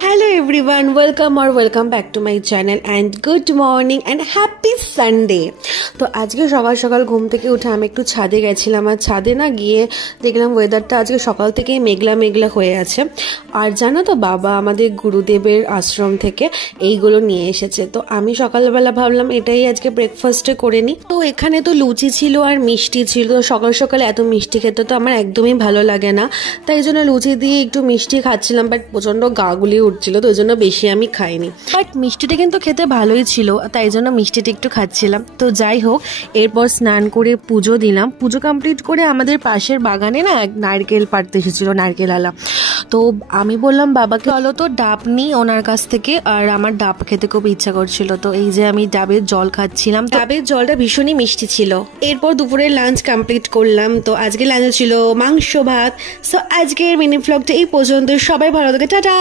Hello everyone, welcome back to my channel and good morning and happy Sunday. তো আজকে সকাল সকাল ঘুম থেকে উঠে আমি একটু ছাদে গেছিলাম আর ছাদে না গিয়ে দেখলাম ওয়েদারটা আজকে সকাল থেকেই মেঘলা মেঘলা হয়ে আছে। আর জানো তো বাবা আমাদের গুরুদেবের আশ্রম থেকে এইগুলো নিয়ে এসেছে, তো আমি সকালবেলা ভাবলাম এটাই আজকে ব্রেকফাস্টে করে নিই। তো এখানে তো লুচি ছিল আর মিষ্টি ছিল, তো সকাল সকাল এত মিষ্টি খেতে তো আমার একদমই ভালো লাগে না, তাই জন্য লুচি দিয়ে একটু মিষ্টি খাচ্ছিলাম, বাট প্রচণ্ড গা গুলিয়ে উঠছিল, তো ওই জন্য বেশি আমি খাইনি। বাট মিষ্টিটা কিন্তু খেতে ভালোই ছিল, তাই জন্য মিষ্টিটা একটু খাচ্ছিলাম। তো যাই হোক, এরপর স্নান করে পুজো দিলাম। পুজো কমপ্লিট করে আমাদের পাশের বাগানে না এক নারকেল পাড়তে এসেছিল, নারকেল আলা। তো আমি বললাম বাবাকে চলো তো ডাব নিই ওনার কাছ থেকে, আর আমার ডাব খেতে খুব ইচ্ছা করছিল। তো এই যে আমি ডাবের জল খাচ্ছিলাম, ডাবের জলটা ভীষণই মিষ্টি ছিল। এরপর দুপুরে লাঞ্চ কমপ্লিট করলাম। তো আজকে লাঞ্চে ছিল মাংস ভাত। সো আজকের মিনি ব্লগটা এই পর্যন্ত। সবাই ভালো থাকে, টাটা।